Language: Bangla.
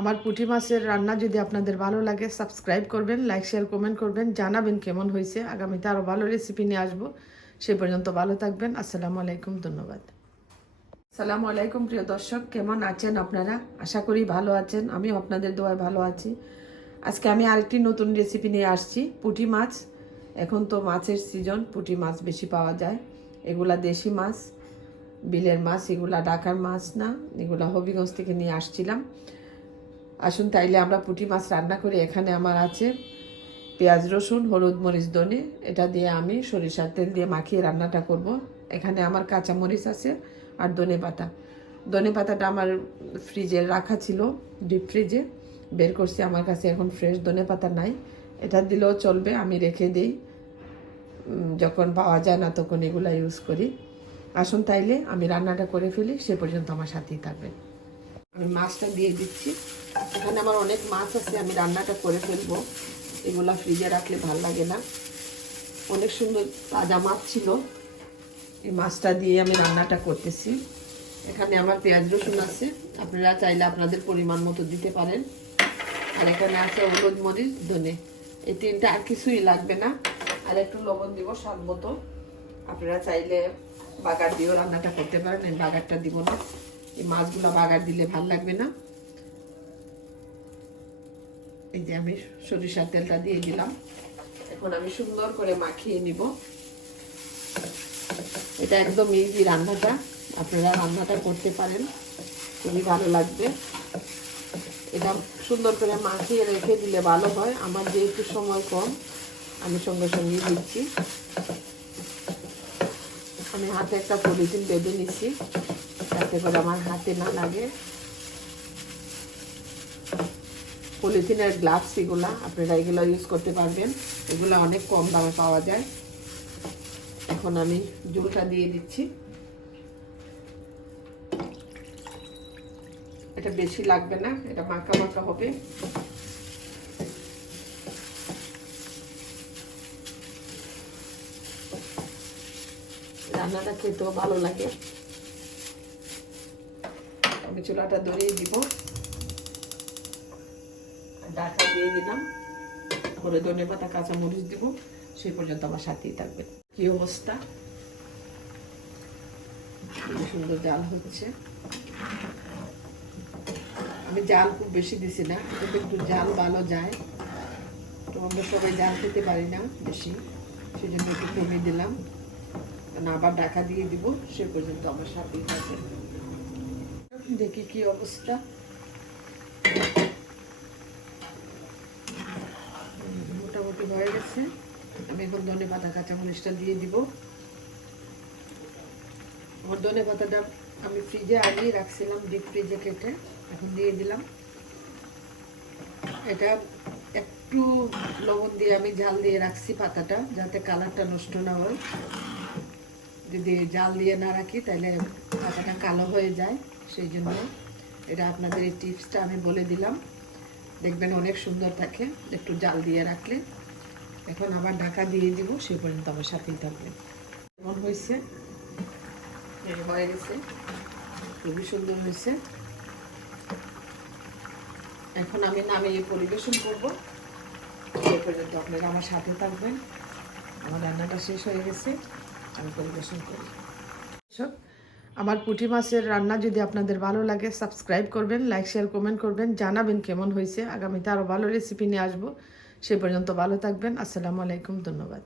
আমার পুঁটি মাছের রান্না যদি আপনাদের ভালো লাগে সাবস্ক্রাইব করবেন লাইক শেয়ার কমেন্ট করবেন, জানাবেন কেমন হয়েছে। আগামীতে আরও ভালো রেসিপি নিয়ে আসব। সে পর্যন্ত ভালো থাকবেন। আসসালামু আলাইকুম, ধন্যবাদ। সালামু আলাইকুম, প্রিয় দর্শক। কেমন আছেন আপনারা? আশা করি ভালো আছেন। আমিও আপনাদের দোয়ায় ভালো আছি। আজকে আমি আরেকটি নতুন রেসিপি নিয়ে আসছি পুঁটি মাছ। এখন তো মাছের সিজন পুঁটি মাছ বেশি পাওয়া যায়। এগুলা দেশি মাছ, বিলের মাছ, এগুলা ডাকার মাছ না, এগুলা হবিগঞ্জ থেকে নিয়ে আসছিলাম। আসুন তাইলে আমরা পুঁটি মাছ রান্না করি। এখানে আমার আছে পেঁয়াজ, রসুন, হলুদ, মরিচ, ধনে। এটা দিয়ে আমি সরিষার তেল দিয়ে মাখিয়ে রান্নাটা করব। এখানে আমার কাঁচা মরিচ আছে আর ধনে পাতা। ধনে পাতাটা আমার ফ্রিজে রাখা ছিল, ডিপ ফ্রিজে। বের করছি আমার কাছে, এখন ফ্রেশ ধনে পাতা নাই। এটা দিলেও চলবে, আমি রেখে দিই। যখন পাওয়া যায় না তখন এগুলা ইউজ করি। আসুন তাইলে আমি রান্নাটা করে ফেলি, সে পর্যন্ত আমার সাথেই থাকবেন। আমি মাছটা দিয়ে দিচ্ছি। এখানে আমার অনেক মাছ আছে, আমি রান্নাটা করে ফেলব। এগুলা ফ্রিজে রাখলে ভালো লাগে না। অনেক সুন্দর তাজা মাছ ছিল। এই মাছটা দিয়ে আমি রান্নাটা করতেছি। এখানে আমার পেঁয়াজ রসুন আছে। আপনারা চাইলে আপনাদের পরিমাণ মতো দিতে পারেন। আর এখানে আছে হলুদ মরিচ, ধনে। এই তিনটা আর কিছুই লাগবে না। আর একটু লবণ দিব, স্বাদ মতো। আপনারা চাইলে বাগার দিয়েও রান্নাটা করতে পারেন বাগারটা দিব না। এই মাছগুলো বাগার দিলে ভালো লাগবে না। এই যে আমি সরিষার তেলটা দিয়ে দিলাম। এখন আমি সুন্দর করে মাখিয়ে নিব। এটা একদম ইজি রান্নাটা। আপনারা রান্নাটা করতে পারেন। খুবই ভালো লাগবে। এটা সুন্দর করে মাখিয়ে রেখে দিলে ভালো হয়। আমার যেহেতু সময় কম, আমি সঙ্গে সঙ্গে দিচ্ছি। আমি হাতে একটা পলিথিন বেঁধে নিচ্ছি যাতে করে আমার হাতে না লাগে। পলিথিনের গ্লাভস এগুলা আপনারা এগুলো ইউজ করতে পারবেন। এগুলো অনেক কম দামে পাওয়া যায়। এখন আমি জলটা দিয়ে দিচ্ছি। এটা বেশি লাগবে না, এটা মাখা মাখা হবে। রান্নাটা খেতেও ভালো লাগে। আমি চুলাটা ধরিয়ে দিব। ডাটা দিয়ে দিলাম। করে ধনে পাতা কাঁচা মরিচ দিব। সেই পর্যন্ত আমার সাথেই থাকবে। কি অবস্থা? সুন্দর জাল হচ্ছে। আমি জাল খুব বেশি দিছি না এতে একটু জাল ভালো যায়। তো আমরা সবাই জাল খেতে পারি না বেশি। সেই জন্য একটু কমিয়ে দিলাম। আবার ডাকা দিয়ে দিব, সে পর্যন্ত আমার সাথেই থাকবে। দেখি কি অবস্থা। মোটামুটি হয়ে গেছে। আমি এখন ধনে পাতা কাঁচামরিচটা দিয়ে দিব। আমার ধনে পাতাটা আমি ফ্রিজে আগেই রাখছিলাম ডিপ ফ্রিজে কেটে। এখন দিয়ে দিলাম। এটা একটু লবণ দিয়ে আমি জাল দিয়ে রাখছি পাতাটা, যাতে কালারটা নষ্ট না হয়। যদি জাল দিয়ে না রাখি, তাহলে পাতাটা কালো হয়ে যায়। সেই জন্য এটা আপনাদের এই টিপসটা আমি বলে দিলাম। দেখবেন অনেক সুন্দর থাকে একটু জাল দিয়ে রাখলে। এখন আবার ঢাকা দিয়ে দিব সে পর্যন্ত আমার সাথেই থাকবে। কেমন হয়েছে? হয়ে গেছে। খুবই সুন্দর হয়েছে। এখন আমি নামিয়ে পরিবেশন করব। সে পর্যন্ত আপনারা আমার সাথে থাকবেন। আমার রান্নাটা শেষ হয়ে গেছে আমি পরিবেশন করি। দর্শক, আমার পুঁটি মাছের রান্না যদি আপনাদের ভালো লাগে সাবস্ক্রাইব করবেন লাইক শেয়ার কমেন্ট করবেন, জানাবেন কেমন হয়েছে। আগামীতে আরও ভালো রেসিপি নিয়ে আসব। সে পর্যন্ত ভালো থাকবেন। আসসালামু আলাইকুম, ধন্যবাদ।